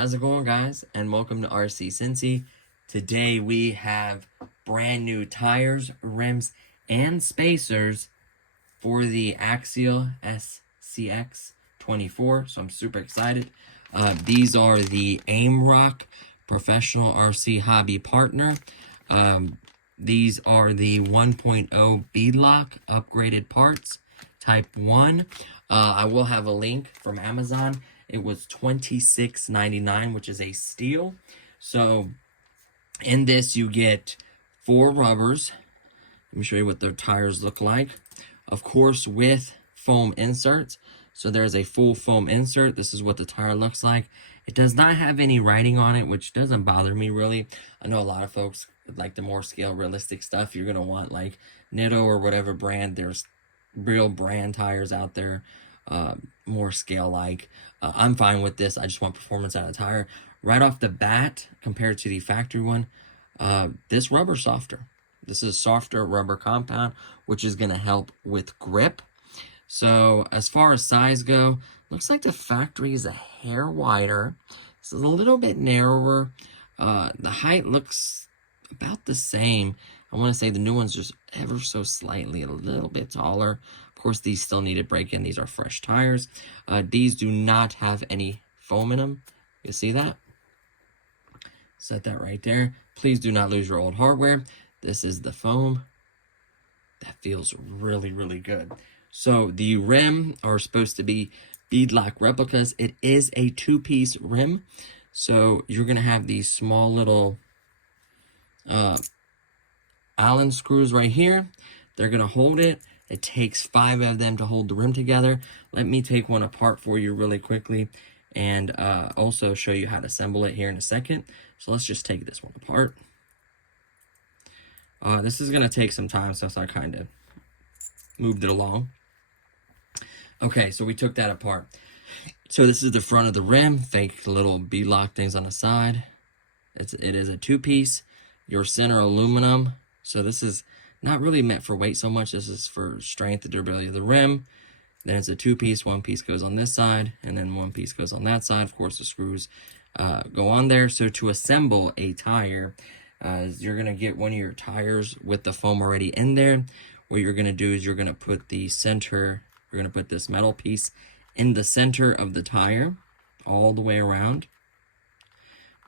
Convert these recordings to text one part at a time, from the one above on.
How's it going, guys? And welcome to RC Cincy. Today we have brand new tires, rims, and spacers for the Axial SCX 24. So I'm super excited. These are the Aimrock Professional RC Hobby Partner. These are the 1.0 Bead Lock upgraded parts, Type 1. I will have a link from Amazon. It was $26.99, which is a steal. So in this, you get 4 rubbers. Let me show you what their tires look like. Of course, with foam inserts. So there's a full foam insert. This is what the tire looks like. It does not have any writing on it, which doesn't bother me really. I know a lot of folks like the more scale realistic stuff. You're going to want like Nitto or whatever brand. There's real brand tires out there. More scale like. I'm fine with this. I just want performance out of the tire. Right off the bat, compared to the factory one, this rubber's softer. This is softer rubber compound, which is going to help with grip. So as far as size go, looks like the factory is a hair wider. This is a little bit narrower. The height looks about the same. I want to say the new one's just ever so slightly a little bit taller. Of course, these still need to break in. These are fresh tires. These do not have any foam in them. You see that? Set that right there. Please do not lose your old hardware. This is the foam. That feels really, really good. So the rim are supposed to be bead lock replicas. It is a 2-piece rim. So you're going to have these small little Allen screws right here. They're going to hold it. It takes 5 of them to hold the rim together. Let me take one apart for you really quickly and also show you how to assemble it here in a second. So let's just take this one apart. This is going to take some time since I kind of moved it along. Okay, so we took that apart. So this is the front of the rim, fake little bead lock things on the side. It is a 2-piece. Your center aluminum. So this is not really meant for weight so much. This is for strength and durability of the rim. Then it's a 2-piece. 1 piece goes on this side, and then 1 piece goes on that side. Of course, the screws go on there. So to assemble a tire, you're going to get one of your tires with the foam already in there. What you're going to do is you're going to put the center, you're going to put this metal piece in the center of the tire all the way around.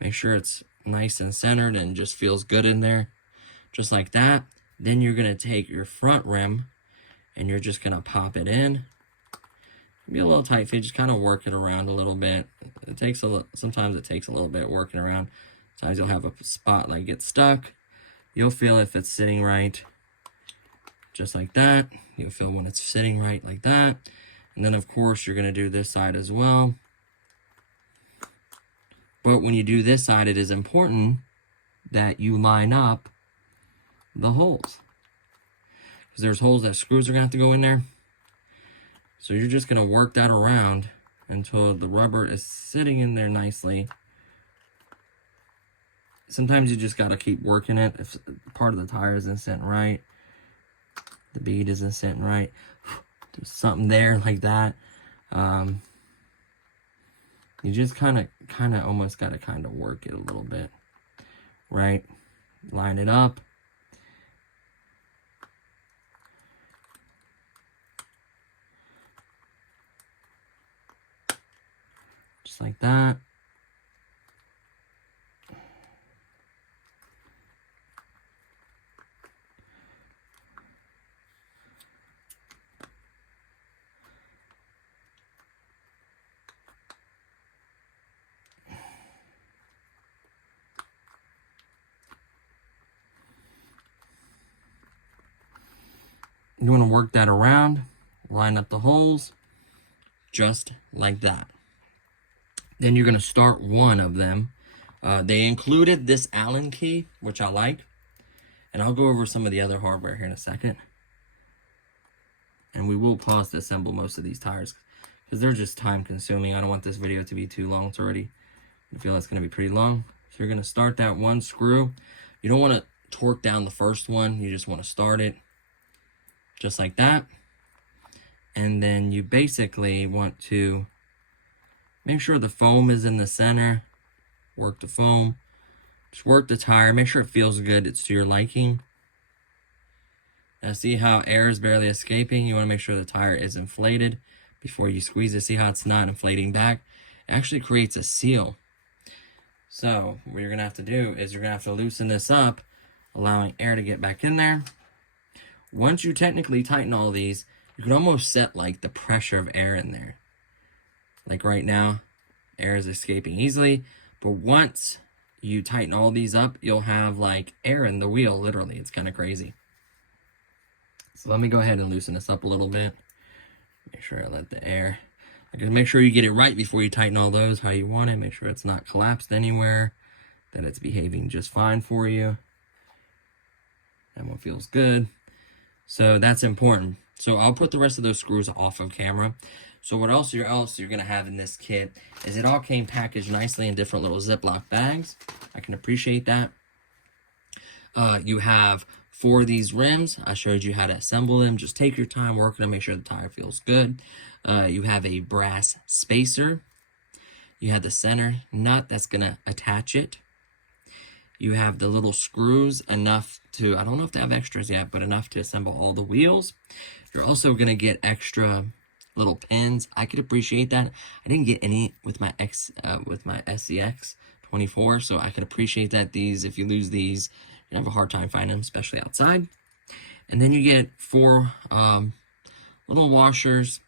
Make sure it's nice and centered and just feels good in there. Just like that. Then you're going to take your front rim and you're just going to pop it in. Be a little tight fit, just kind of work it around a little bit. It takes sometimes it takes a little bit working around. Sometimes you'll have a spot like get stuck. You'll feel if it's sitting right, just like that. You'll feel when it's sitting right like that. And then of course you're going to do this side as well. But when you do this side, it is important that you line up the holes. Because there's holes that screws are going to have to go in there. So you're just going to work that around until the rubber is sitting in there nicely. Sometimes you just got to keep working it. If part of the tire isn't sitting right, the bead isn't sitting right, there's something there like that. You just kind of almost got to kind of work it a little bit, right? Line it up. Just like that. You want to work that around, line up the holes, just like that. Then you're going to start one of them. They included this Allen key, which I like. And I'll go over some of the other hardware here in a second. And we will pause to assemble most of these tires because they're just time consuming. I don't want this video to be too long. It's already, I feel it's going to be pretty long. So you're going to start that one screw. You don't want to torque down the first one. You just want to start it just like that. And then you basically want to make sure the foam is in the center. Work the foam. Just work the tire. Make sure it feels good. It's to your liking. Now see how air is barely escaping? You want to make sure the tire is inflated before you squeeze it. See how it's not inflating back? It actually creates a seal. So what you're going to have to do is you're going to have to loosen this up, allowing air to get back in there. Once you technically tighten all these, you can almost set like the pressure of air in there. Like right now, air is escaping easily. But once you tighten all these up, you'll have like air in the wheel, literally. It's kind of crazy. So let me go ahead and loosen this up a little bit. Make sure I let the air. Make sure you get it right before you tighten all those how you want it. Make sure it's not collapsed anywhere, that it's behaving just fine for you. That one feels good. So that's important. So I'll put the rest of those screws off of camera. So what else you're going to have in this kit is it all came packaged nicely in different little Ziploc bags. I can appreciate that. You have 4 of these rims. I showed you how to assemble them. Just take your time working to make sure the tire feels good. You have a brass spacer. You have the center nut that's going to attach it. You have the little screws, enough to, I don't know if they have extras yet, but enough to assemble all the wheels. You're also going to get extra little pins. I could appreciate that. I didn't get any with my SCX 24, so I could appreciate that. These, if you lose these, you have a hard time finding them, especially outside. And then you get 4 little washers.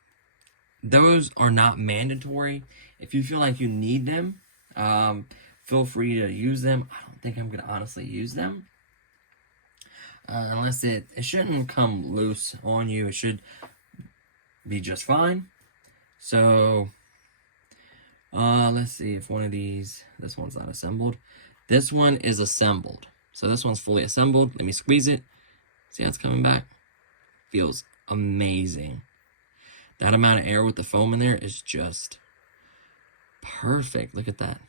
Those are not mandatory. If you feel like you need them, feel free to use them. I don't think I'm going to honestly use them. Unless it shouldn't come loose on you. It should be just fine. So, let's see if one of these, this one's not assembled. This one is assembled. So this one's fully assembled. Let me squeeze it. See how it's coming back? Feels amazing. That amount of air with the foam in there is just perfect. Look at that.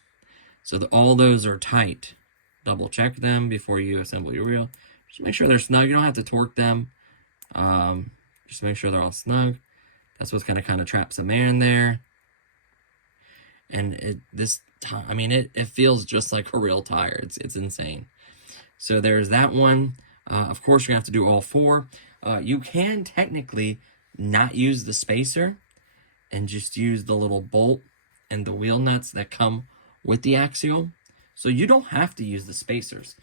So all those are tight. Double check them before you assemble your wheel. Just make sure they're snug. You don't have to torque them. Just make sure they're all snug. That's what's going to kind of trap some air in there. And it feels just like a real tire. It's insane. So there's that one. Of course, you're going to have to do all 4. You can technically not use the spacer and just use the little bolt and the wheel nuts that come with the axial. So you don't have to use the spacers.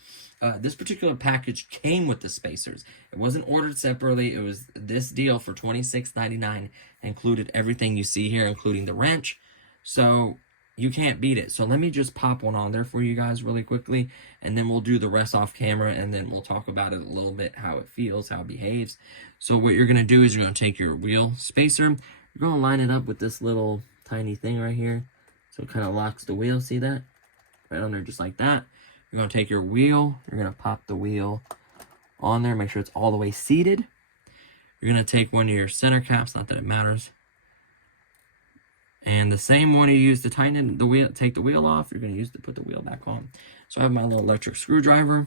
This particular package came with the spacers. It wasn't ordered separately. It was this deal for $26.99. Included everything you see here, including the wrench. So you can't beat it. So let me just pop one on there for you guys really quickly, and then we'll do the rest off camera, and then we'll talk about it a little bit, how it feels, how it behaves. So what you're going to do is you're going to take your wheel spacer. You're going to line it up with this little tiny thing right here. So it kind of locks the wheel. See that? Right on there, just like that. You're going to take your wheel. You're going to pop the wheel on there. Make sure it's all the way seated. You're going to take one of your center caps. Not that it matters. And the same one you use to tighten the wheel, take the wheel off, you're going to use to put the wheel back on. So I have my little electric screwdriver.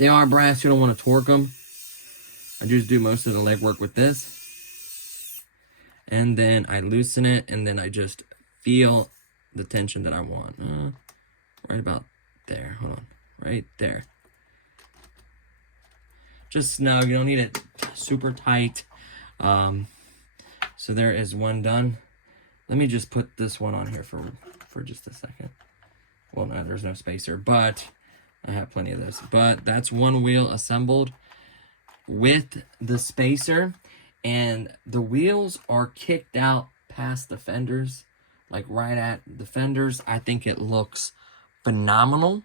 They are brass. You don't want to torque them. I just do most of the legwork with this. And then I loosen it, and then I just feel the tension that I want. Right about there. Hold on. Right there. Just snug. You don't need it super tight. So there is one done. Let me just put this one on here for just a second. Well, no, there's no spacer, but I have plenty of this. But that's one wheel assembled with the spacer, and the wheels are kicked out past the fenders, like right at the fenders. I think it looks phenomenal.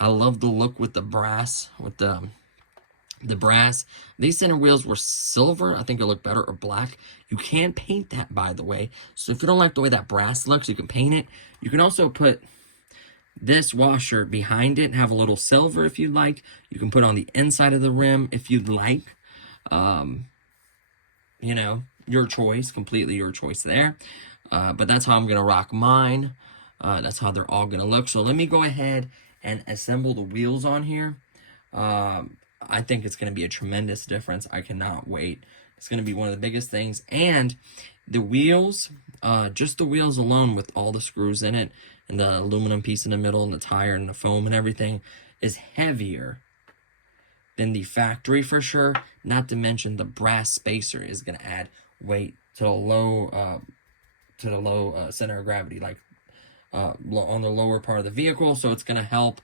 I love the look with the brass, with the The brass, these center wheels were silver. I think it looked better, or black. You can paint that, by the way. So if you don't like the way that brass looks, you can paint it. You can also put this washer behind it and have a little silver if you'd like. You can put on the inside of the rim if you'd like. You know, your choice, completely your choice there. But that's how I'm going to rock mine. That's how they're all going to look. So let me go ahead and assemble the wheels on here. I think it's going to be a tremendous difference. I cannot wait. It's going to be one of the biggest things. And the wheels, just the wheels alone with all the screws in it and the aluminum piece in the middle and the tire and the foam and everything is heavier than the factory for sure. Not to mention the brass spacer is going to add weight to the low center of gravity, like on the lower part of the vehicle. So it's going to help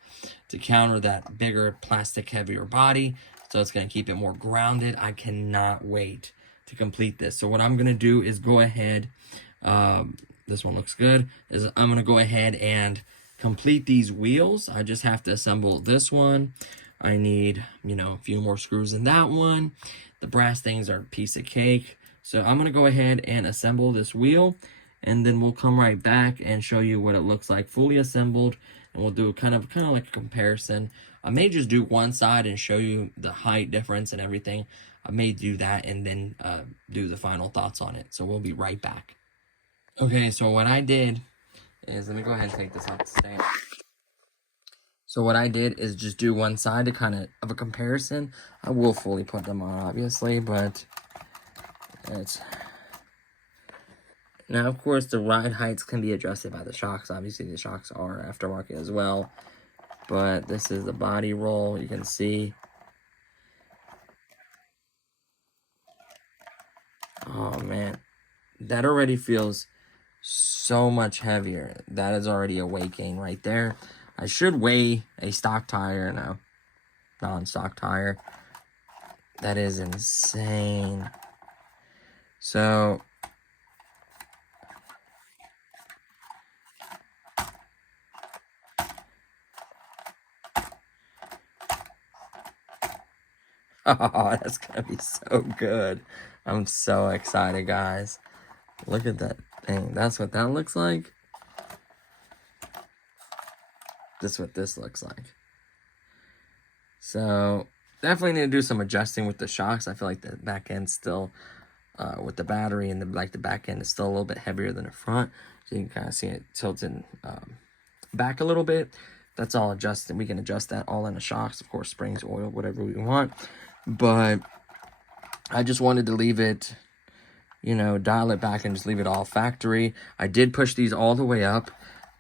to counter that bigger plastic heavier body. So it's going to keep it more grounded. I cannot wait to complete this. So what I'm going to do is go ahead, this one looks good, is I'm going to go ahead and complete these wheels. I just have to assemble this one. I need, you know, a few more screws in that one. The brass things are a piece of cake. So I'm going to go ahead and assemble this wheel, and then we'll come right back and show you what it looks like fully assembled, and we'll do kind of like a comparison. I may just do one side and show you the height difference and everything. I may do that and then do the final thoughts on it. So we'll be right back. Okay, so what I did is, let me go ahead and take this off the stand. So what I did is just do one side to kind of a comparison. I will fully put them on, obviously, but it's... Now, of course, the ride heights can be adjusted by the shocks. Obviously, the shocks are aftermarket as well. But this is the body roll. You can see. Oh, man. That already feels so much heavier. That is already a weight gain right there. I should weigh a stock tire now. Non-stock tire. That is insane. So... oh, that's gonna be so good. I'm so excited, guys. Look at that thing. That's what that looks like. This is what this looks like. So, definitely need to do some adjusting with the shocks. I feel like the back end still, with the battery and the back end is still a little bit heavier than the front. So you can kind of see it tilting back a little bit. That's all adjusted. We can adjust that all in the shocks. Of course, springs, oil, whatever we want. But I just wanted to leave it, you know, dial it back and just leave it all factory. I did push these all the way up,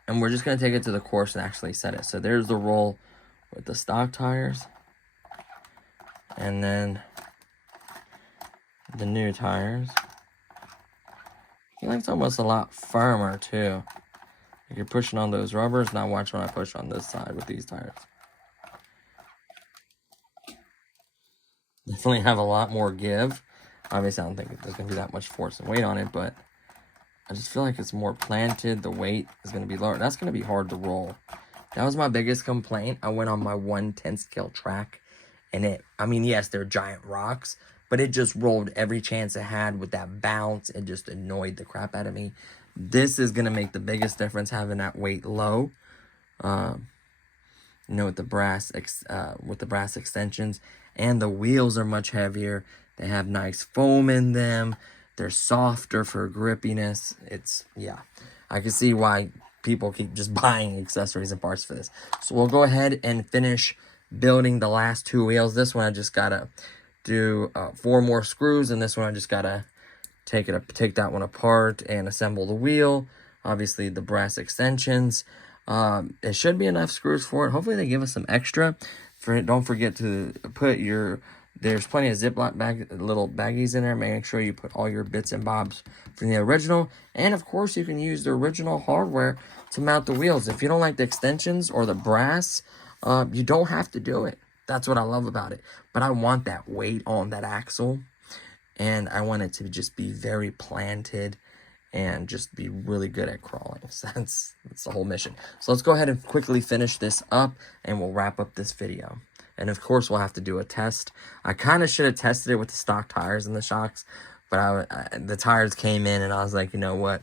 and we're just going to take it to the course and actually set it. So there's the roll with the stock tires. And then the new tires. I feel like it's almost a lot firmer, too. Like you're pushing on those rubbers. Now watch when I push on this side with these tires. Definitely have a lot more give. Obviously, I don't think there's going to be that much force and weight on it, but I just feel like it's more planted. The weight is going to be lower. That's going to be hard to roll. That was my biggest complaint. I went on my 1/10 scale track, and I mean, yes, they're giant rocks, but it just rolled every chance it had with that bounce. It just annoyed the crap out of me. This is going to make the biggest difference, having that weight low. You know, with the brass extensions, and the wheels are much heavier. They have nice foam in them. They're softer for grippiness. Yeah, I can see why people keep just buying accessories and parts for this. So we'll go ahead and finish building the last two wheels. This one I just gotta do 4 more screws, and this one I just gotta take that one apart and assemble the wheel. Obviously the brass extensions. It should be enough screws for it. Hopefully they give us some extra. Don't forget to put there's plenty of Ziploc little baggies in there. Make sure you put all your bits and bobs from the original. And of course you can use the original hardware to mount the wheels. If you don't like the extensions or the brass, you don't have to do it. That's what I love about it. But I want that weight on that axle. And I want it to just be very planted and just be really good at crawling. So that's the whole mission. So let's go ahead and quickly finish this up, and we'll wrap up this video. And of course, we'll have to do a test. I kind of should have tested it with the stock tires and the shocks, but the tires came in and I was like, you know what?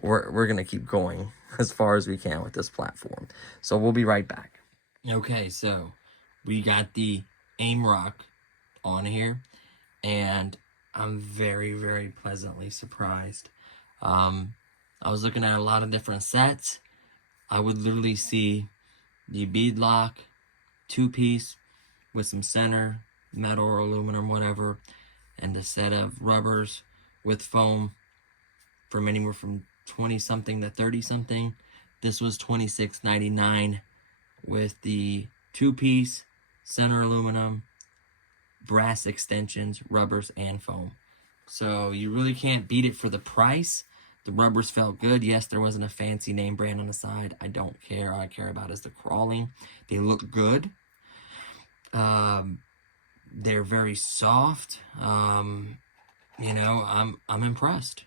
We're going to keep going as far as we can with this platform. So we'll be right back. Okay, so we got the Aimrock on here, and I'm very, very pleasantly surprised. I was looking at a lot of different sets. I would literally see the bead lock, 2-piece with some center, metal or aluminum, whatever, and a set of rubbers with foam from anywhere from 20-something to 30-something. This was $26.99 with the 2-piece, center aluminum, brass extensions, rubbers, and foam. So you really can't beat it for the price. The rubbers felt good. Yes, there wasn't a fancy name brand on the side. I don't care. All I care about is the crawling. They look good. They're very soft. You know, I'm impressed.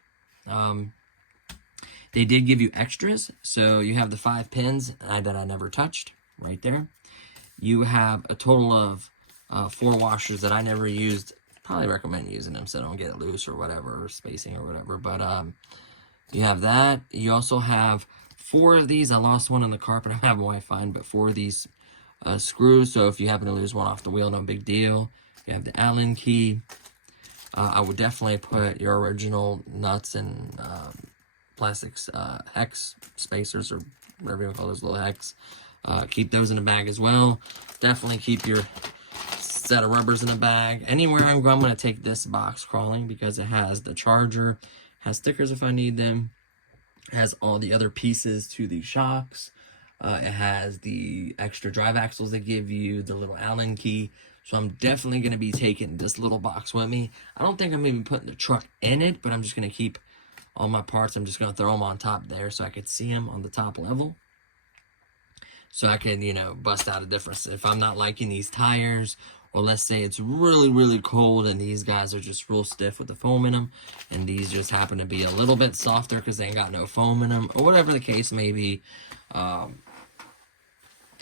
They did give you extras. So you have the 5 pins that I never touched right there. You have a total of 4 washers that I never used. Probably recommend using them so don't get it loose or whatever, or spacing or whatever. But you have that. You also have 4 of these. I lost one on the carpet. I have Wi-Fi, but 4 of these screws. So if you happen to lose one off the wheel, no big deal. You have the Allen key. I would definitely put your original nuts and plastics hex spacers, or whatever you call those little hex. Keep those in the bag as well. Definitely keep your set of rubbers in the bag. Anywhere I'm going to take this box crawling because it has the charger, has stickers if I need them, has all the other pieces to the shocks. It has the extra drive axles they give you, the little Allen key. So I'm definitely going to be taking this little box with me. I don't think I'm even putting the truck in it, but I'm just going to keep all my parts. I'm just going to throw them on top there so I could see them on the top level. So I can, you know, bust out a difference. If I'm not liking these tires, or let's say it's really, really cold and these guys are just real stiff with the foam in them, and these just happen to be a little bit softer because they ain't got no foam in them, or whatever the case may be,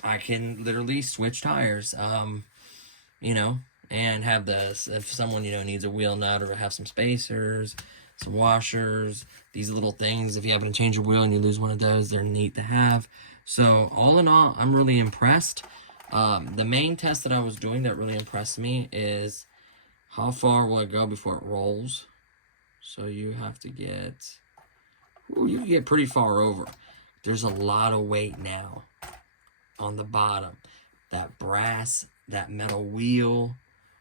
I can literally switch tires, you know, and have this, if someone, you know, needs a wheel nut or have some spacers, some washers, these little things, if you happen to change your wheel and you lose one of those, they're neat to have. So all in all, I'm really impressed. The main test that I was doing that really impressed me is how far will it go before it rolls. So you have to get, you can get pretty far over. There's a lot of weight now on the bottom. That brass, that metal wheel,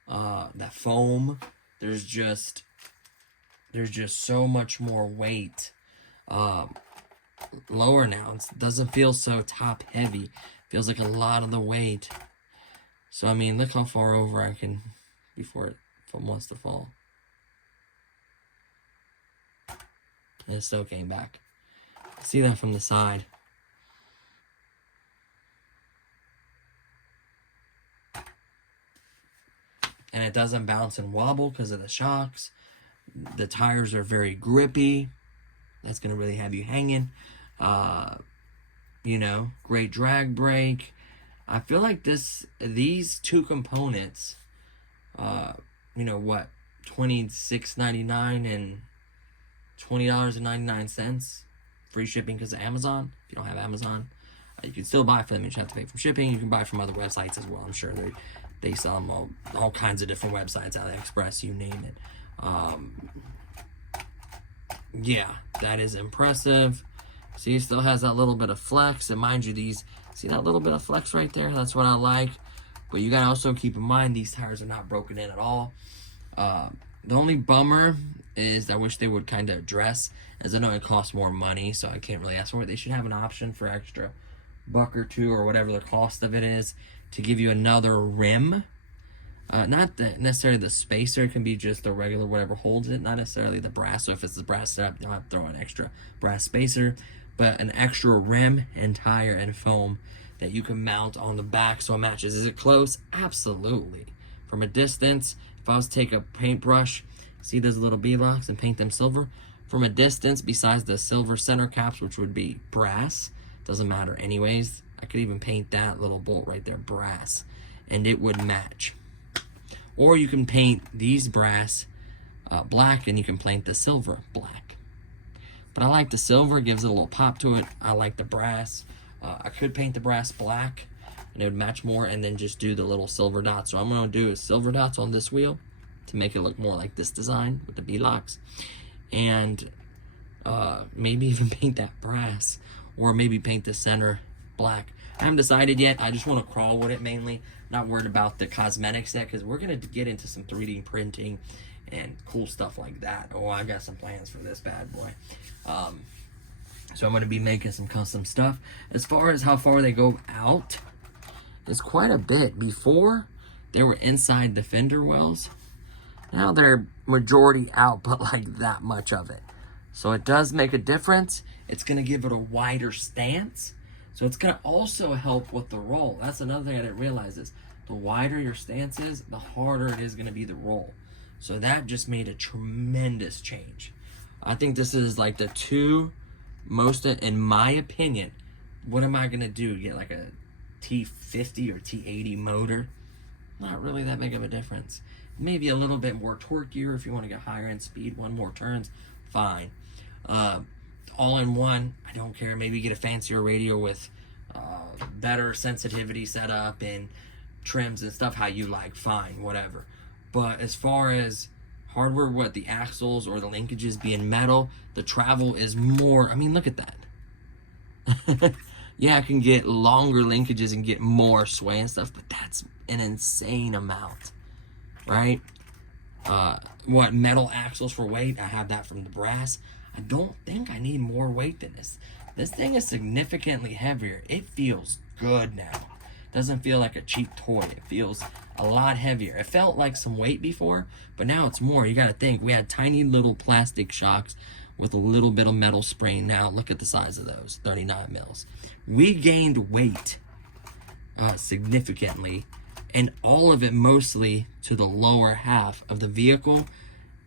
that foam, there's just so much more weight lower now. It doesn't feel so top heavy. Feels like a lot of the weight. So I mean, look how far over I can before it wants to fall. And it still came back. See that from the side. And it doesn't bounce and wobble because of the shocks. The tires are very grippy. That's going to really have you hanging. You know, great drag brake. I feel like these 2 components, you know what, $26.99 and $20.99, free shipping because of Amazon. If you don't have Amazon, you can still buy from them. You just have to pay for shipping. You can buy from other websites as well. I'm sure they sell them all kinds of different websites, AliExpress, you name it. Yeah, that is impressive. See, it still has that little bit of flex. And mind you, see that little bit of flex right there? That's what I like. But you gotta also keep in mind these tires are not broken in at all. The only bummer is I wish they would kind of address, as I know it costs more money, so I can't really ask for it. They should have an option for extra $1 or $2 or whatever the cost of it is to give you another rim. Not necessarily the spacer, it can be just the regular whatever holds it, not necessarily the brass. So if it's the brass setup, you don't have to throw an extra brass spacer, but an extra rim and tire and foam that you can mount on the back so it matches. Is it close? Absolutely. From a distance, if I was to take a paintbrush, see those little bead locks and paint them silver, from a distance, besides the silver center caps, which would be brass, doesn't matter anyways, I could even paint that little bolt right there brass, and it would match. Or you can paint these brass black, and you can paint the silver black. But I like the silver, gives it a little pop to it. I like the brass. I could paint the brass black, and it would match more, and then just do the little silver dots. So I'm going to do is silver dots on this wheel to make it look more like this design with the bead locks. And maybe even paint that brass, or maybe paint the center black. I haven't decided yet. I just want to crawl with it mainly. Not worried about the cosmetics yet, because we're going to get into some 3D printing and cool stuff like that. Oh, I got some plans for this bad boy. So I'm going to be making some custom stuff. As far as how far they go out, it's quite a bit. Before, they were inside the fender wells. Now they're majority out, but like that much of it. So it does make a difference. It's going to give it a wider stance. So it's going to also help with the roll. That's another thing I didn't realize is the wider your stance is, the harder it is going to be the roll. So that just made a tremendous change. I think this is like the two most, in my opinion. What am I going to do? Get like a T50 or T80 motor? Not really that big of a difference. Maybe a little bit more torquier if you want to get higher end speed, one more turns, fine. All in one, I don't care. Maybe get a fancier radio with better sensitivity setup and trims and stuff, how you like, fine, whatever. But as far as hardware, what the axles or the linkages being metal, the travel is more. I mean, look at that. Yeah, I can get longer linkages and get more sway and stuff, but that's an insane amount, right? What, metal axles for weight? I have that from the brass. I don't think I need more weight than this. This thing is significantly heavier. It feels good now. Doesn't feel like a cheap toy. It feels a lot heavier. It felt like some weight before, but now it's more. You got to think, we had tiny little plastic shocks with a little bit of metal spring. Now look at the size of those, 39 mils. We gained weight significantly, and all of it mostly to the lower half of the vehicle,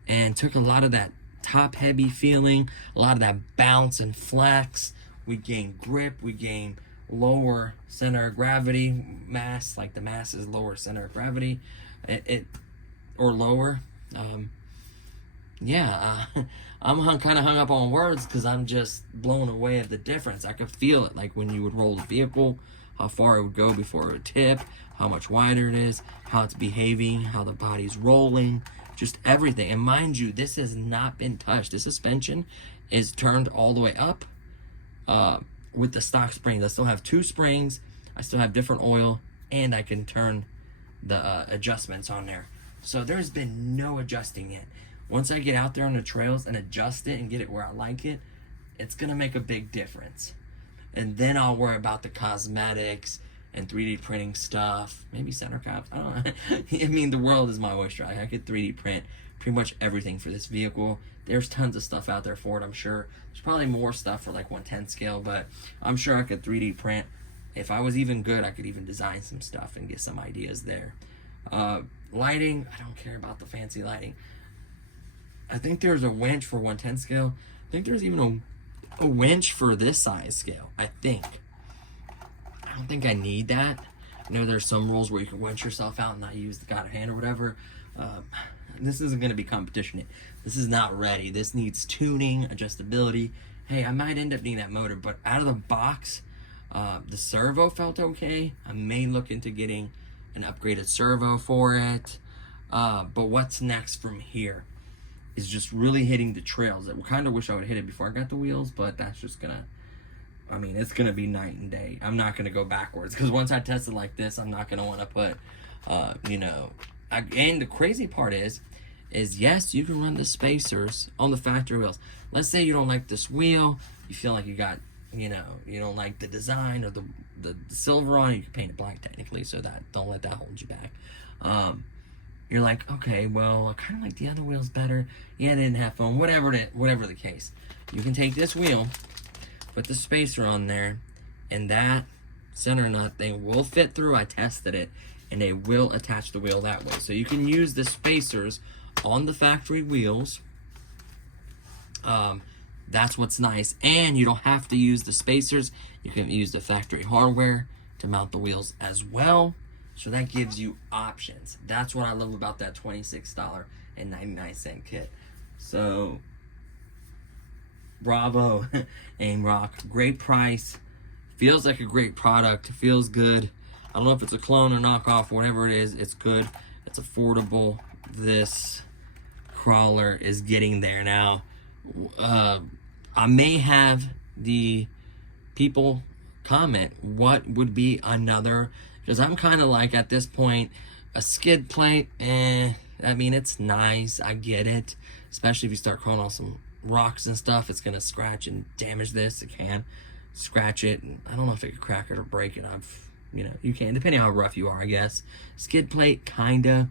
and took a lot of that top heavy feeling, a lot of that bounce and flex. We gained grip, we gained lower center of gravity mass, like the mass is lower center of gravity, or lower. I'm kind of hung up on words because I'm just blown away at the difference. I could feel it, like when you would roll the vehicle, how far it would go before it would tip, how much wider it is, how it's behaving, how the body's rolling, just everything. And mind you, this has not been touched. This suspension is turned all the way up with the stock springs. I still have 2 springs, I still have different oil, and I can turn the adjustments on there. So there's been no adjusting yet. Once I get out there on the trails and adjust it and get it where I like it, it's going to make a big difference. And then I'll worry about the cosmetics and 3D printing stuff. Maybe center caps. I don't know. I mean, the world is my oyster. I could 3D print pretty much everything for this vehicle. There's tons of stuff out there for it, I'm sure. There's probably more stuff for like 1/10 scale, but I'm sure I could 3D print. If I was even good, I could even design some stuff and get some ideas there. Lighting, I don't care about the fancy lighting. I think there's a winch for 1/10 scale. I think there's even a winch for this size scale, I think. I don't think I need that. I know there's some rules where you can winch yourself out and not use the guided hand or whatever. This isn't going to be competition. This is not ready. This needs tuning, adjustability. Hey, I might end up needing that motor, but out of the box, the servo felt okay. I may look into getting an upgraded servo for it. But what's next from here is just really hitting the trails. I kind of wish I would hit it before I got the wheels, but that's just gonna, I mean, it's gonna be night and day. I'm not gonna go backwards, because once I test it like this, I'm not gonna want to put, and the crazy part is yes, you can run the spacers on the factory wheels. Let's say you don't like this wheel, you feel like you got, you don't like the design or the silver on it, you can paint it black technically, so that, don't let that hold you back. You're like, okay, well, I kind of like the other wheels better. Yeah, they didn't have foam. Whatever the case. You can take this wheel, put the spacer on there, and that center nut thing will fit through. I tested it, and they will attach the wheel that way. So you can use the spacers on the factory wheels. That's what's nice. And you don't have to use the spacers. You can use the factory hardware to mount the wheels as well. So that gives you options. That's what I love about that $26.99 kit. So, bravo, Aimrock. Great price. Feels like a great product. Feels good. I don't know if it's a clone or knockoff, whatever it is, it's good. It's affordable. This crawler is getting there now. I may have the people comment what would be another, because I'm kind of like, at this point, a skid plate, I mean, it's nice, I get it, especially if you start crawling on some rocks and stuff. It's gonna scratch and damage this. It can scratch it, and I don't know if it could crack it or break it. You know, you can, depending on how rough you are, I guess. Skid plate, kinda.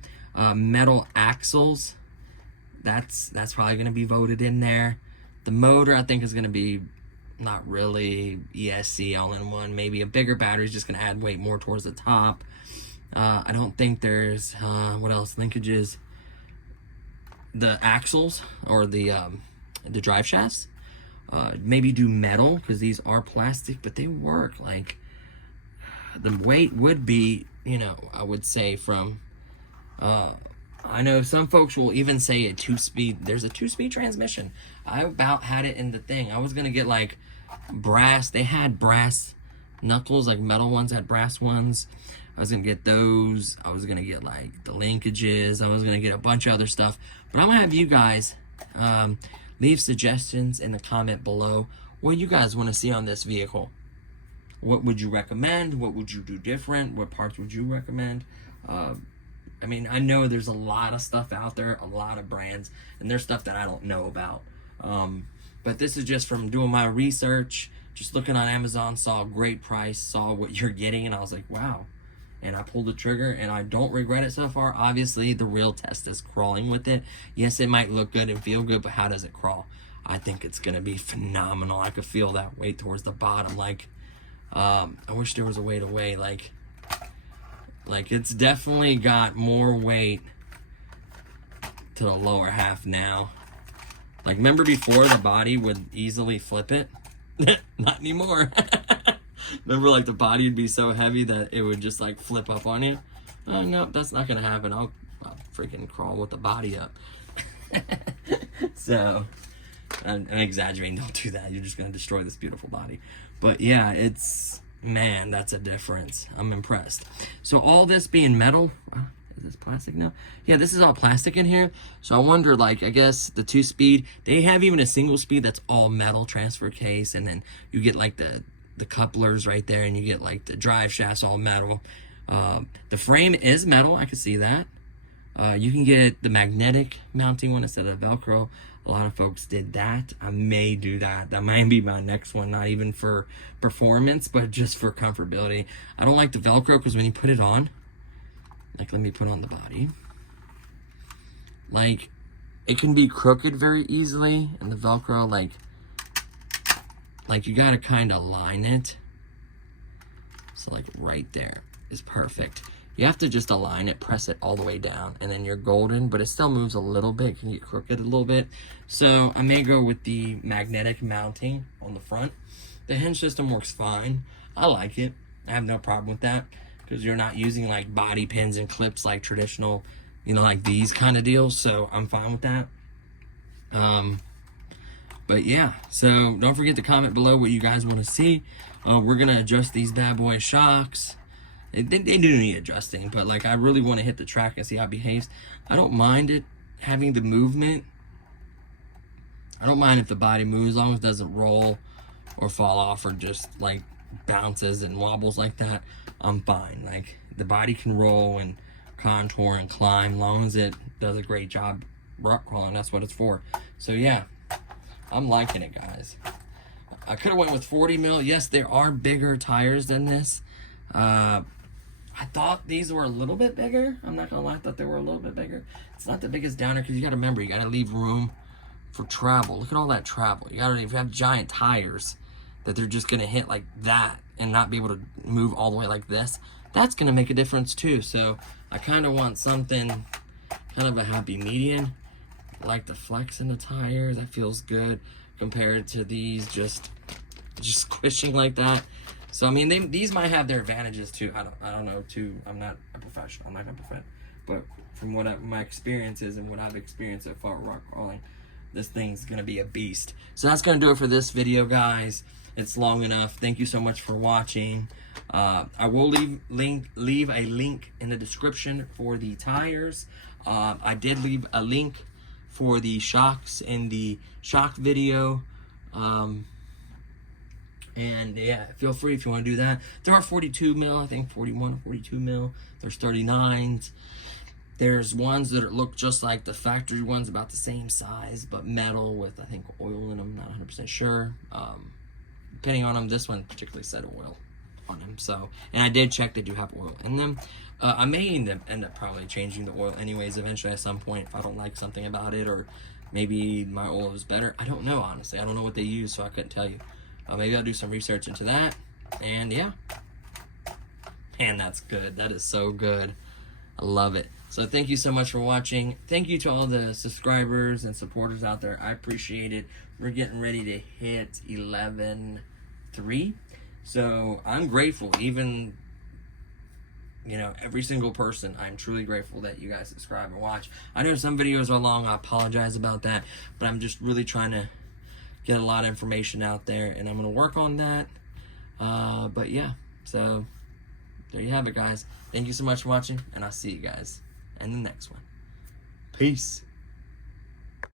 Metal axles, that's probably gonna be voted in there. The motor, I think, is gonna be not really ESC all-in-one. Maybe a bigger battery is just going to add weight more towards the top. I don't think there's, what else, linkages. The axles, or the drive shafts. Maybe do metal, because these are plastic, but they work. Like, the weight would be, you know, I would say from, I know some folks will even say a 2-speed. There's a 2-speed transmission. I about had it in the thing. I was going to get like brass. They had brass knuckles, like metal ones had brass ones. I was going to get those. I was going to get like the linkages. I was going to get a bunch of other stuff. But I'm going to have you guys leave suggestions in the comment below. What you guys want to see on this vehicle. What would you recommend? What would you do different? What parts would you recommend? I mean, I know there's a lot of stuff out there, a lot of brands, and there's stuff that I don't know about. But this is just from doing my research, just looking on Amazon, saw a great price, saw what you're getting, and I was like, wow. And I pulled the trigger, and I don't regret it so far. Obviously, the real test is crawling with it. Yes, it might look good and feel good, but how does it crawl? I think it's going to be phenomenal. I could feel that weight towards the bottom. Like, I wish there was a way to weigh, like it's definitely got more weight to the lower half now. Like, remember before the body would easily flip it? Not anymore. Remember, like, the body would be so heavy that it would just, like, flip up on you? Oh, no, that's not going to happen. I'll freaking crawl with the body up. So, I'm exaggerating. Don't do that. You're just going to destroy this beautiful body. But, yeah, it's... Man, that's a difference. I'm impressed. So all this being metal, is this plastic now? Yeah, this is all plastic in here. So I wonder, like, I guess the 2-speed, they have even a single speed that's all metal transfer case, and then you get like the couplers right there, and you get like the drive shafts all metal. The frame is metal, I can see that. You can get the magnetic mounting one instead of Velcro. A lot of folks did that. I may do that. That might be my next one, not even for performance, but just for comfortability. I don't like the Velcro because when you put it on, like, let me put on the body. Like, it can be crooked very easily, and the Velcro, like you gotta kind of line it. So, like, right there is perfect. You have to just align it, press it all the way down, and then you're golden, but it still moves a little bit. It can get crooked a little bit. So I may go with the magnetic mounting on the front. The hinge system works fine. I like it. I have no problem with that, because you're not using like body pins and clips like traditional, you know, like these kind of deals. So I'm fine with that. But yeah, so don't forget to comment below what you guys want to see. We're going to adjust these bad boy shocks. They do need adjusting, but like, I really want to hit the track and see how it behaves. I don't mind it having the movement. I don't mind if the body moves, as long as it doesn't roll or fall off or just like bounces and wobbles like that. I'm fine. Like, the body can roll and contour and climb, as long as it does a great job rock crawling. That's what it's for. So yeah, I'm liking it, guys. I could have went with 40 mil. Yes, there are bigger tires than this. I thought these were a little bit bigger. I'm not gonna lie, I thought they were a little bit bigger. It's not the biggest downer, because you gotta remember, you gotta leave room for travel. Look at all that travel. You gotta, if you have giant tires that they're just gonna hit like that and not be able to move all the way like this, that's gonna make a difference too. So I kind of want something kind of a happy median. I like the flex in the tires. That feels good compared to these just squishing like that. So I mean, these might have their advantages too. I don't know too. I'm not a professional. I'm not gonna professional, but from what my experience is and what I've experienced at far rock crawling, this thing's gonna be a beast. So that's gonna do it for this video, guys. It's long enough. Thank you so much for watching. I will leave a link in the description for the tires. I did leave a link for the shocks in the shock video. And yeah, feel free if you want to do that. There are 42 mil, I think 41 or 42 mil. There's 39s. There's ones that look just like the factory ones, about the same size, but metal with, I think, oil in them. Not 100% sure. Depending on them, this one particularly said oil on them. So, and I did check, they do have oil in them. I may end up probably changing the oil anyways eventually at some point if I don't like something about it, or maybe my oil is better. I don't know, honestly. I don't know what they use, so I couldn't tell you. Maybe I'll do some research into that. And yeah. Man, that's good. That is so good. I love it. So thank you so much for watching. Thank you to all the subscribers and supporters out there. I appreciate it. We're getting ready to hit 11,300. So I'm grateful. Even, you know, every single person, I'm truly grateful that you guys subscribe and watch. I know some videos are long. I apologize about that. But I'm just really trying to get a lot of information out there, and I'm going to work on that. But yeah, so there you have it, guys. Thank you so much for watching, and I'll see you guys in the next one. Peace.